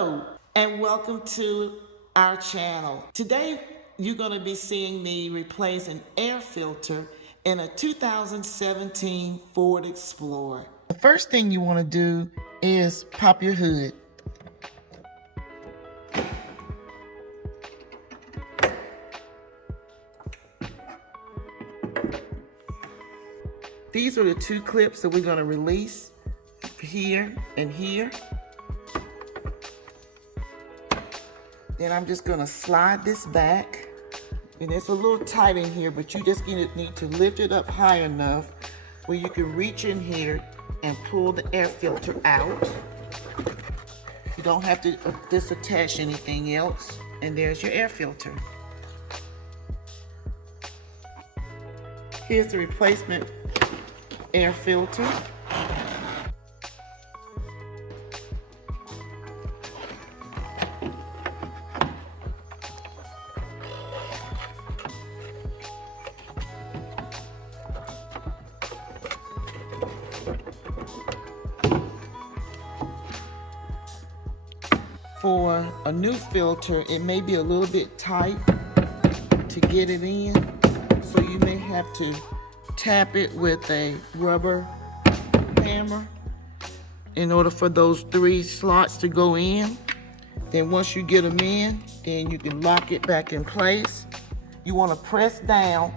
Hello and welcome to our channel. Today you're going to be seeing me replace an air filter in a 2017 Ford Explorer. The first thing you want to do is pop your hood. These are the two clips that we're going to release, here and here. Then I'm just going to slide this back. And it's a little tight in here, but you just need to lift it up high enough where you can reach in here and pull the air filter out. You don't have to disattach anything else. And there's your air filter. Here's the replacement air filter. For a new filter, it may be a little bit tight to get it in, so you may have to tap it with a rubber hammer in order for those 3 slots to go in. Then once you get them in, then you can lock it back in place. You want to press down,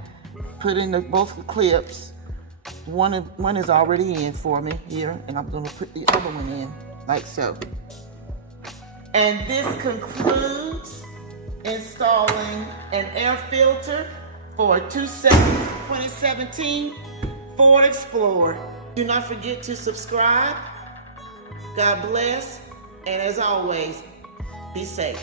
put in both the clips. One is already in for me here, and I'm going to put the other one in like so. And this concludes installing an air filter for a 2017 Ford Explorer. Do not forget to subscribe. God bless, and as always, be safe.